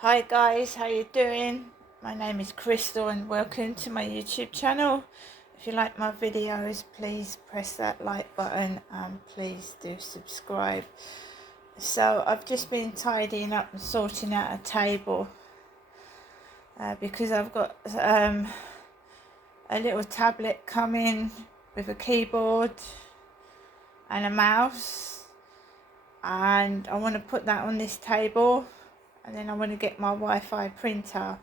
Hi guys, how you doing? My name is Crystal and welcome to my YouTube channel. If you like my videos, please press that like button and please do subscribe. So I've just been tidying up and sorting out a table because I've got a little tablet coming with a keyboard and a mouse, and I want to put that on this table, and then I want to get my Wi-Fi printer.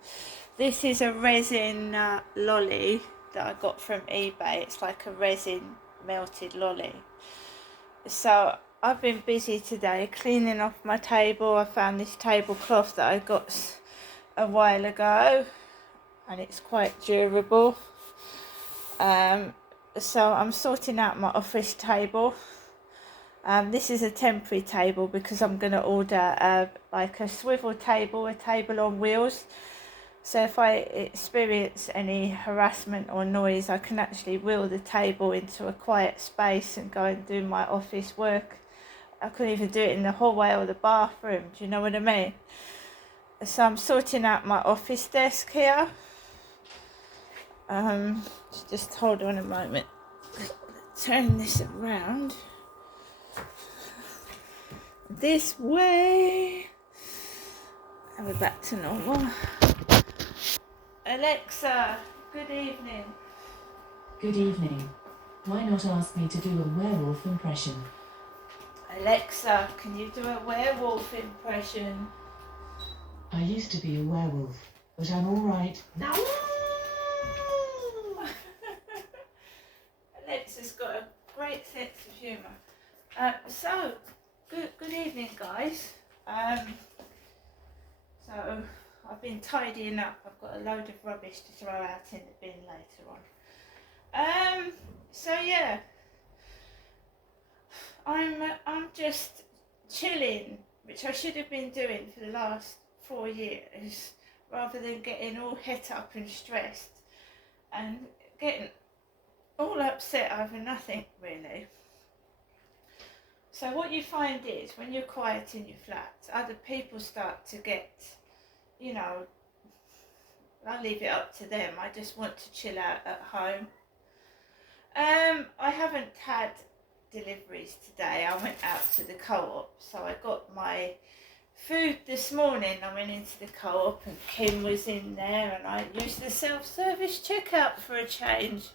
This is a resin lolly that I got from eBay. It's like a resin melted lolly. So I've been busy today cleaning off my table. I found this tablecloth that I got a while ago and it's quite durable. So I'm sorting out my office table. This is a temporary table because I'm going to order like a swivel table, a table on wheels. So if I experience any harassment or noise, I can actually wheel the table into a quiet space and go and do my office work. I couldn't even do it in the hallway or the bathroom, do you know what I mean? So I'm sorting out my office desk here. Just hold on a moment. Turn this around. This way. And we're back to normal. Alexa, good evening. Good evening. Why not ask me to do a werewolf impression? Alexa, can you do a werewolf impression? I used to be a werewolf, but I'm all right now. Alexa's got a great sense of humour. So, good evening, guys. So I've been tidying up. I've got a load of rubbish to throw out in the bin later on. So yeah, I'm just chilling, which I should have been doing for the last 4 years, rather than getting all het up and stressed and getting all upset over nothing really. So what you find is when you're quiet in your flat, other people start to get, you know, I'll leave it up to them. I just want to chill out at home. I haven't had deliveries today. I went out to the co-op, so I got my food this morning. I went into the co-op and Kim was in there and I used the self-service checkout for a change.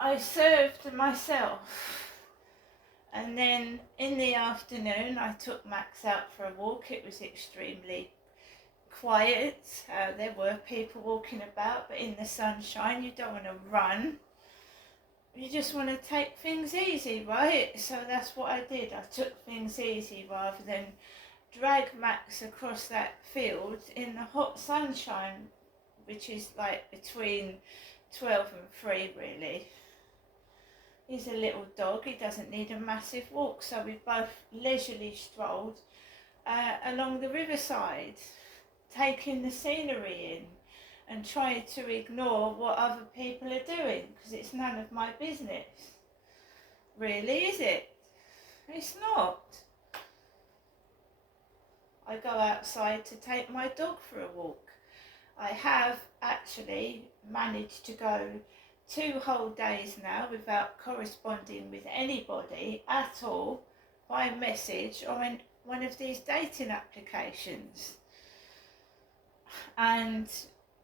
I served myself. And then in the afternoon I took Max out for a walk. It was extremely quiet. There were people walking about, but in the sunshine you don't want to run. You just want to take things easy, right? So that's what I did. I took things easy rather than drag Max across that field in the hot sunshine, which is like between 12 and 3 really. He's a little dog, he doesn't need a massive walk, so we both leisurely strolled along the riverside, taking the scenery in and trying to ignore what other people are doing, because it's none of my business. Really, is it? It's not. I go outside to take my dog for a walk. I have actually managed to go 2 whole days now without corresponding with anybody at all by message or in one of these dating applications. And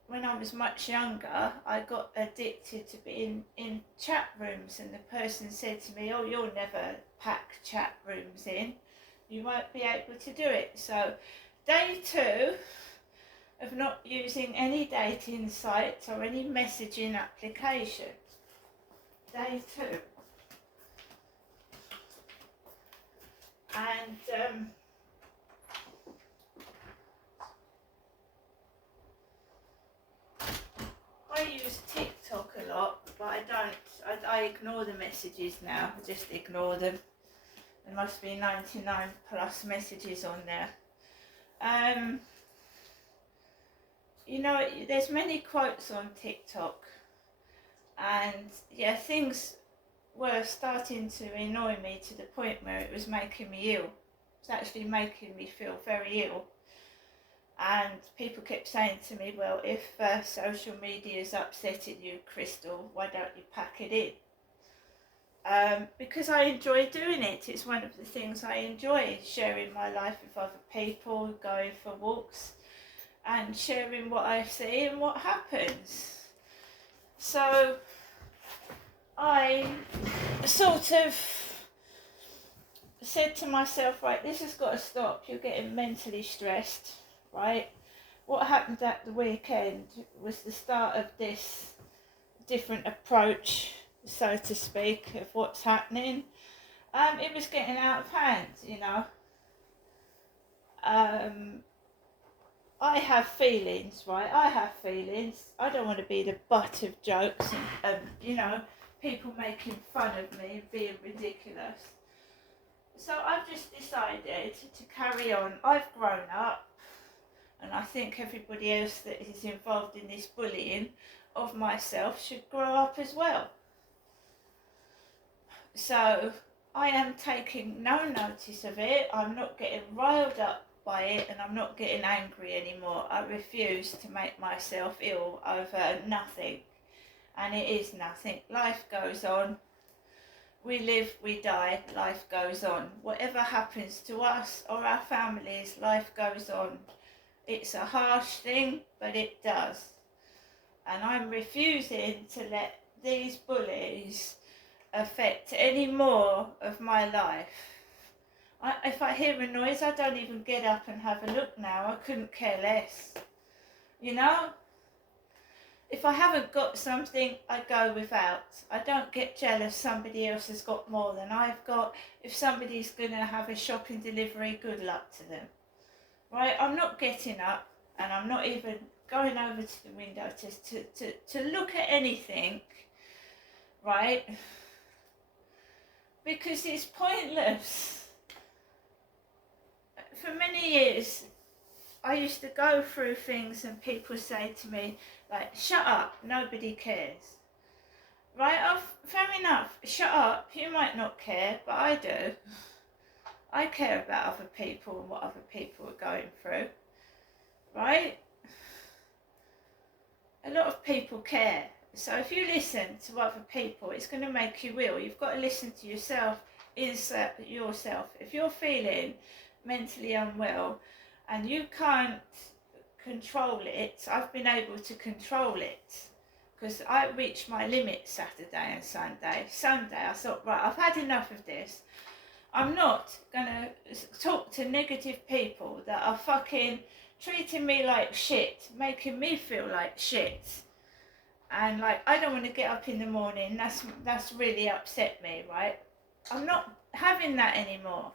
when I was much younger, I got addicted to being in chat rooms, and the person said to me, "Oh, you'll never pack chat rooms in. You won't be able to do it." So day 2 of not using any dating sites or any messaging application. Day 2. And I use TikTok a lot, but I ignore the messages now. I just ignore them. There must be 99 plus messages on there. You know, there's many quotes on TikTok, and yeah, things were starting to annoy me to the point where it was making me ill. It's actually making me feel very ill. And people kept saying to me, well, if social media is upsetting you, Crystal, why don't you pack it in? Because I enjoy doing it. It's one of the things I enjoy, sharing my life with other people, going for walks and sharing what I see and what happens. So I sort of said to myself, right, this has got to stop. You're getting mentally stressed, right? What happened at the weekend was the start of this different approach, so to speak, of what's happening. It was getting out of hand, you know. I have feelings, right? I have feelings. I don't want to be the butt of jokes and you know, people making fun of me and being ridiculous. So I've just decided to carry on. I've grown up, and I think everybody else that is involved in this bullying of myself should grow up as well. So I am taking no notice of it. I'm not getting riled up by it, and I'm not getting angry anymore. I refuse to make myself ill over nothing, and it is nothing. Life goes on. We live, we die, life goes on. Whatever happens to us or our families, life goes on. It's a harsh thing, but it does. And I'm refusing to let these bullies affect any more of my life. If I hear a noise, I don't even get up and have a look now. I couldn't care less. You know? If I haven't got something, I go without. I don't get jealous somebody else has got more than I've got. If somebody's going to have a shopping delivery, good luck to them. Right? I'm not getting up, and I'm not even going over to the window to look at anything. Right? Because it's pointless. For many years, I used to go through things and people say to me, like, shut up, nobody cares. Right? Oh, fair enough, shut up, you might not care, but I do. I care about other people and what other people are going through. Right? A lot of people care. So if you listen to other people, it's going to make you ill. You've got to listen to yourself, yourself. If you're feeling mentally unwell and you can't control it, I've been able to control it because I reached my limit Saturday and Sunday. Sunday I thought, right, I've had enough of this. I'm not going to talk to negative people that are fucking treating me like shit, making me feel like shit. And like, I don't want to get up in the morning. That's really upset me, right? I'm not having that anymore.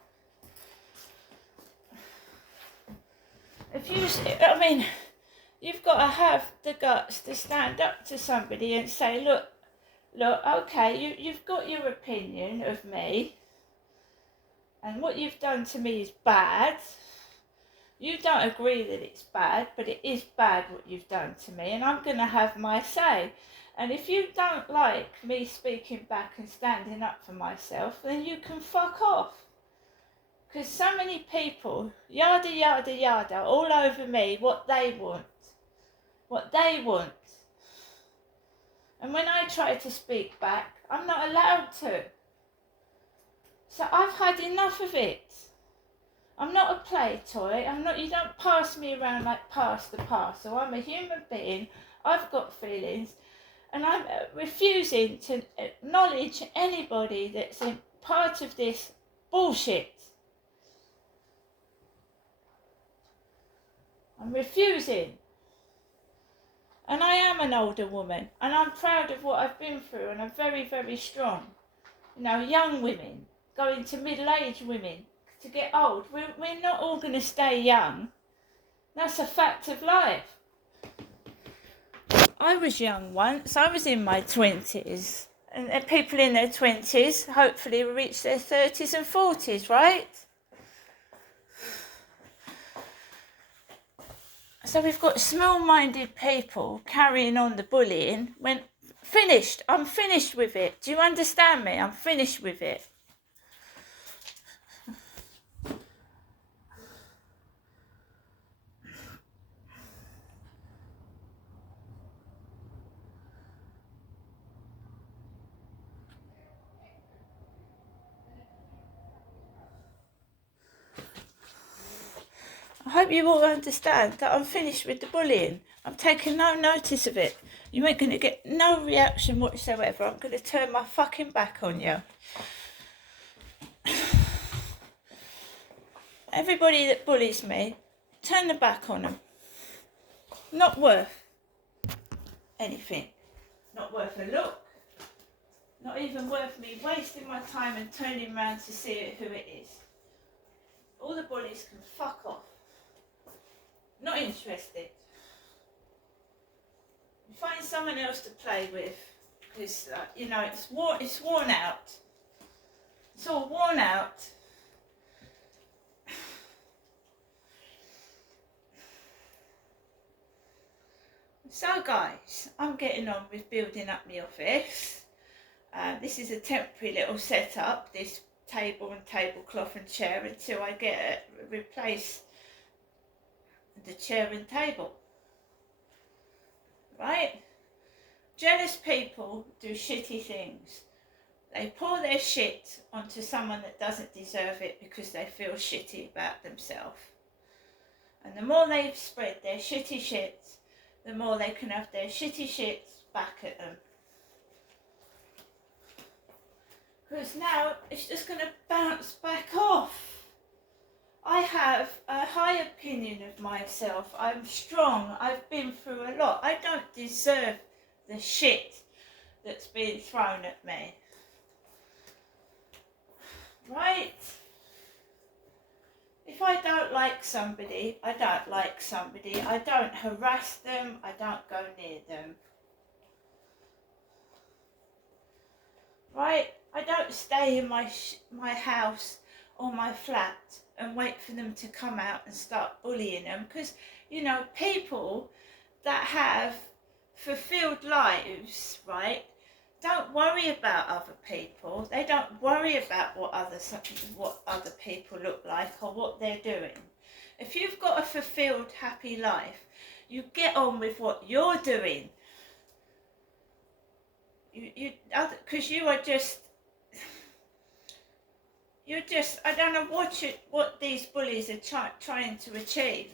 You've got to have the guts to stand up to somebody and say, look, okay, you've got your opinion of me, and what you've done to me is bad. You don't agree that it's bad, but it is bad what you've done to me, and I'm going to have my say. And if you don't like me speaking back and standing up for myself, then you can fuck off. Because so many people, yada, yada, yada, all over me, what they want. What they want. And when I try to speak back, I'm not allowed to. So I've had enough of it. I'm not a play toy. You don't pass me around like pass the parcel. I'm a human being. I've got feelings. And I'm refusing to acknowledge anybody that's in part of this bullshit. I'm refusing. And I am an older woman. And I'm proud of what I've been through. And I'm very, very strong. You know, young women, going to middle-aged women, to get old. We're not all going to stay young. That's a fact of life. I was young once. I was in my 20s. And people in their 20s hopefully will reach their 30s and 40s, right? So we've got small-minded people carrying on the bullying when finished. I'm finished with it. Do you understand me? I'm finished with it. I hope you all understand that I'm finished with the bullying. I'm taking no notice of it. You ain't going to get no reaction whatsoever. I'm going to turn my fucking back on you. Everybody that bullies me, turn the back on them. Not worth anything. Not worth a look. Not even worth me wasting my time and turning around to see who it is. All the bullies can fuck off. Not interested. Find someone else to play with, because you know it's worn out. It's all worn out. So guys, I'm getting on with building up my office. This is a temporary little setup. This table and tablecloth and chair until I replace the chair and table. Right? Jealous people do shitty things. They pour their shit onto someone that doesn't deserve it because they feel shitty about themselves. And the more they've spread their shitty shit, the more they can have their shitty shit back at them. Because now it's just going to bounce back off. I have a high opinion of myself. I'm strong. I've been through a lot. I don't deserve the shit that's being thrown at me. Right? If I don't like somebody, I don't like somebody. I don't harass them. I don't go near them. Right? I don't stay in my house or my flat and wait for them to come out and start bullying them, because you know, people that have fulfilled lives, right, don't worry about other people. They don't worry about what other people look like or what they're doing. If you've got a fulfilled, happy life, you get on with what you're doing. Because you're just, I don't know what these bullies are trying to achieve.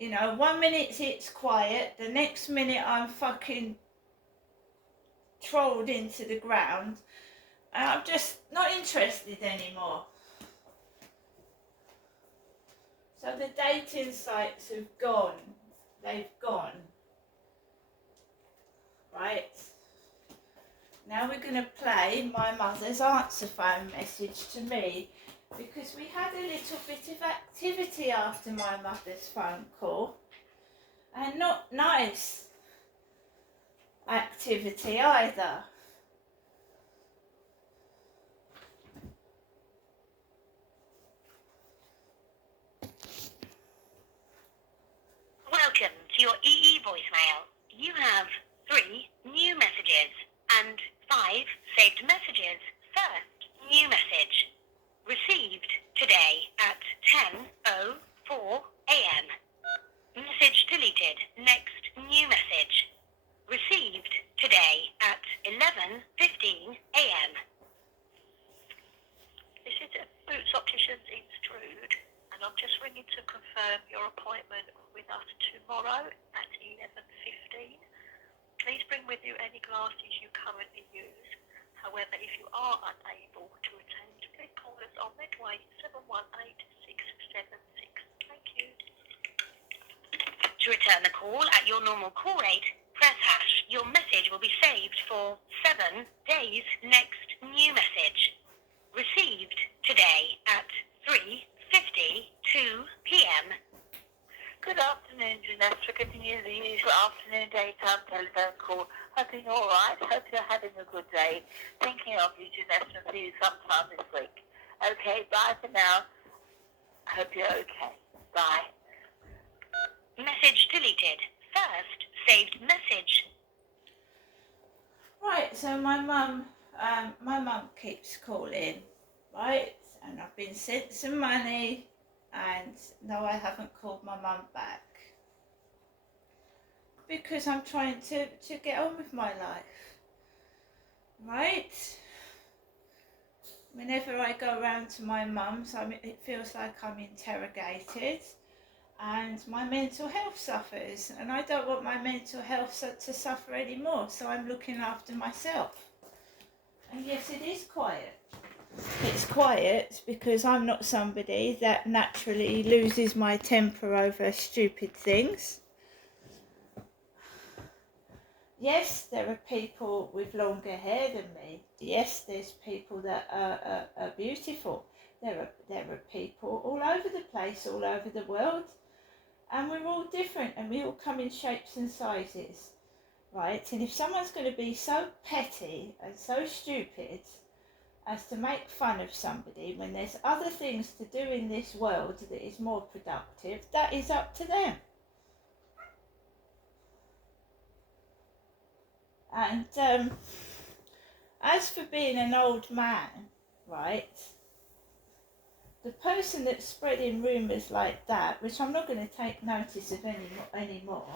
You know, 1 minute it's quiet, the next minute I'm fucking trolled into the ground, and I'm just not interested anymore. So the dating sites have gone. They've gone. Right? Now we're going to play my mother's answer phone message to me, because we had a little bit of activity after my mother's phone call, and not nice activity either. Welcome to your EE voicemail. You have 3 new messages and 5 saved messages. First new message. Received today at 10:04 a.m. Message deleted. Next new message. Received today at 11:15 a.m. This is Boots Opticians in Strood, and I'm just ringing to confirm your appointment with us tomorrow at 11:15. Please bring with you any glasses you currently use. However, if you are unable to attend, please call us on Medway 718676. Thank you. To return the call at your normal call rate, press hash. Your message will be saved for 7 days. Next new message. Received today at 3:52 p.m. Good afternoon, Janessa. Continue the usual afternoon daytime telephone call. Hoping you're all right. Hope you're having a good day. Thinking of you, Janessa. See you sometime this week. Okay, bye for now. Hope you're okay. Bye. Message deleted. First saved message. Right, so my mum keeps calling, right, and I've been sent some money, and no, I haven't called my mum back because I'm trying to get on with my life, right? Whenever I go round to my mum's, it feels like I'm interrogated, and my mental health suffers, and I don't want my mental health to suffer anymore, so I'm looking after myself. And yes, it is quiet. It's quiet because I'm not somebody that naturally loses my temper over stupid things. Yes, there are people with longer hair than me. Yes, there's people that are beautiful. There are people all over the place, all over the world. And we're all different, and we all come in shapes and sizes, right? And if someone's going to be so petty and so stupid as to make fun of somebody when there's other things to do in this world that is more productive, that is up to them. And as for being an old man, right, the person that's spreading rumours like that, which I'm not going to take notice of anymore,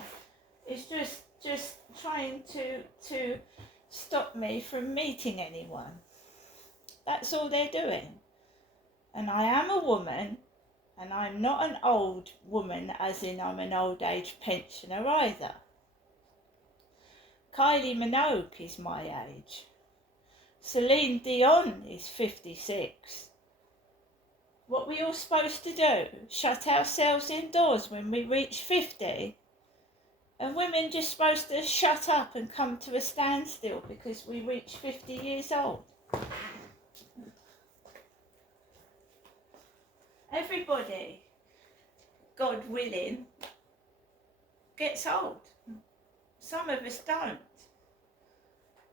is just trying to stop me from meeting anyone. That's all they're doing. And I am a woman, and I'm not an old woman as in I'm an old age pensioner either. Kylie Minogue is my age. Celine Dion is 56. What we all supposed to do? Shut ourselves indoors when we reach 50? Are women just supposed to shut up and come to a standstill because we reach 50 years old? Everybody, God willing, gets old. Some of us don't.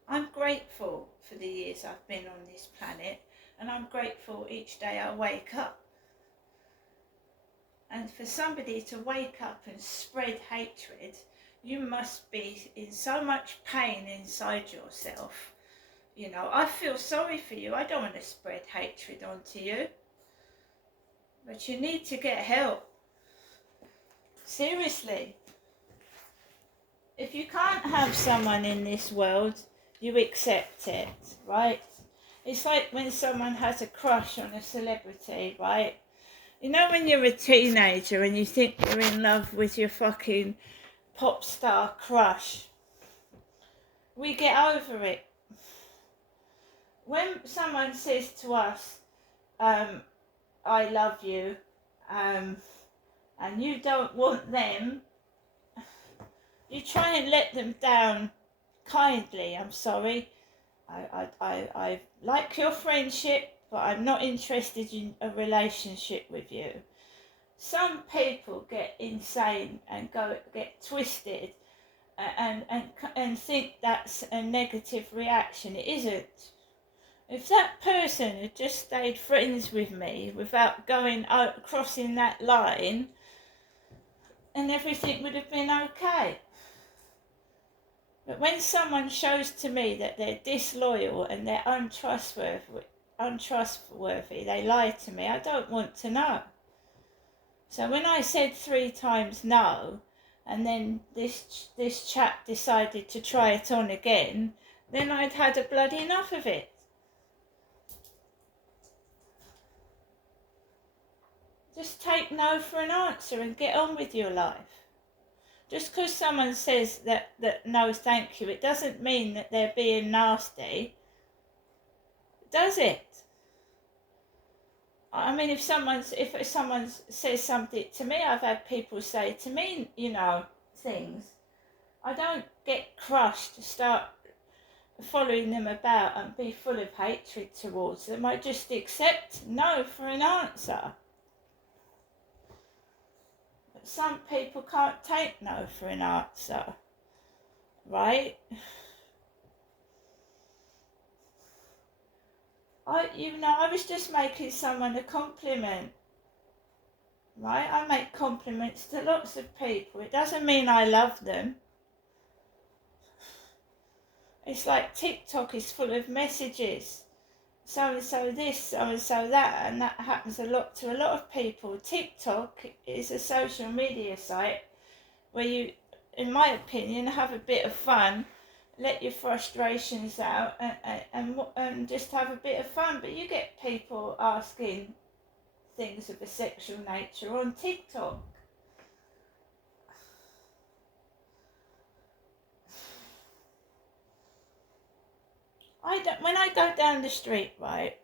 I'm grateful for the years I've been on this planet, and I'm grateful each day I wake up. And for somebody to wake up and spread hatred, you must be in so much pain inside yourself. You know, I feel sorry for you. I don't want to spread hatred onto you. But you need to get help. Seriously. If you can't have someone in this world, you accept it, right? It's like when someone has a crush on a celebrity, right? You know when you're a teenager and you think you're in love with your fucking pop star crush? We get over it. When someone says to us, I love you, and you don't want them, you try and let them down kindly. I'm sorry. I like your friendship, but I'm not interested in a relationship with you. Some people get insane and get twisted and think that's a negative reaction. It isn't. If that person had just stayed friends with me without going out, crossing that line, and everything would have been okay. But when someone shows to me that they're disloyal and they're untrustworthy, they lie to me, I don't want to know. So when I said 3 times no, and then this chap decided to try it on again, then I'd had a bloody enough of it. Just take no for an answer and get on with your life. Just because someone says that no thank you, it doesn't mean that they're being nasty, does it? I mean, if someone says something to me, I've had people say to me, you know, things. I don't get crushed, start following them about and be full of hatred towards them. I just accept no for an answer. Some people can't take no for an answer, right? I was just making someone a compliment, right? I make compliments to lots of people. It doesn't mean I love them. It's like TikTok is full of messages. So-and-so this, so-and-so that, and that happens a lot to a lot of people. TikTok is a social media site where you, in my opinion, have a bit of fun, let your frustrations out and just have a bit of fun. But you get people asking things of a sexual nature on TikTok. When I go down the street, right,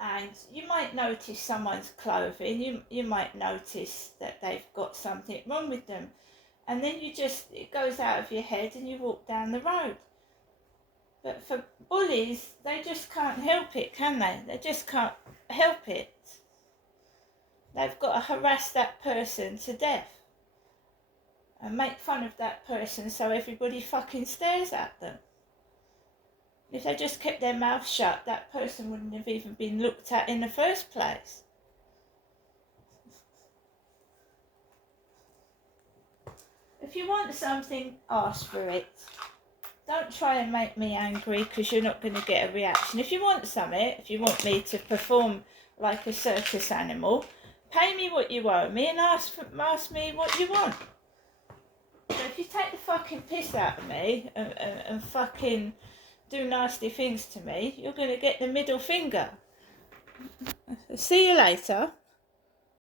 and you might notice someone's clothing, you might notice that they've got something wrong with them, and then it goes out of your head and you walk down the road. But for bullies, they just can't help it, can they? They just can't help it. They've got to harass that person to death and make fun of that person so everybody fucking stares at them. If they just kept their mouth shut, that person wouldn't have even been looked at in the first place. If you want something, ask for it. Don't try and make me angry because you're not going to get a reaction. If you want something, if you want me to perform like a circus animal, pay me what you owe me and ask me what you want. So if you take the fucking piss out of me and fucking do nasty things to me, you're going to get the middle finger. See you later.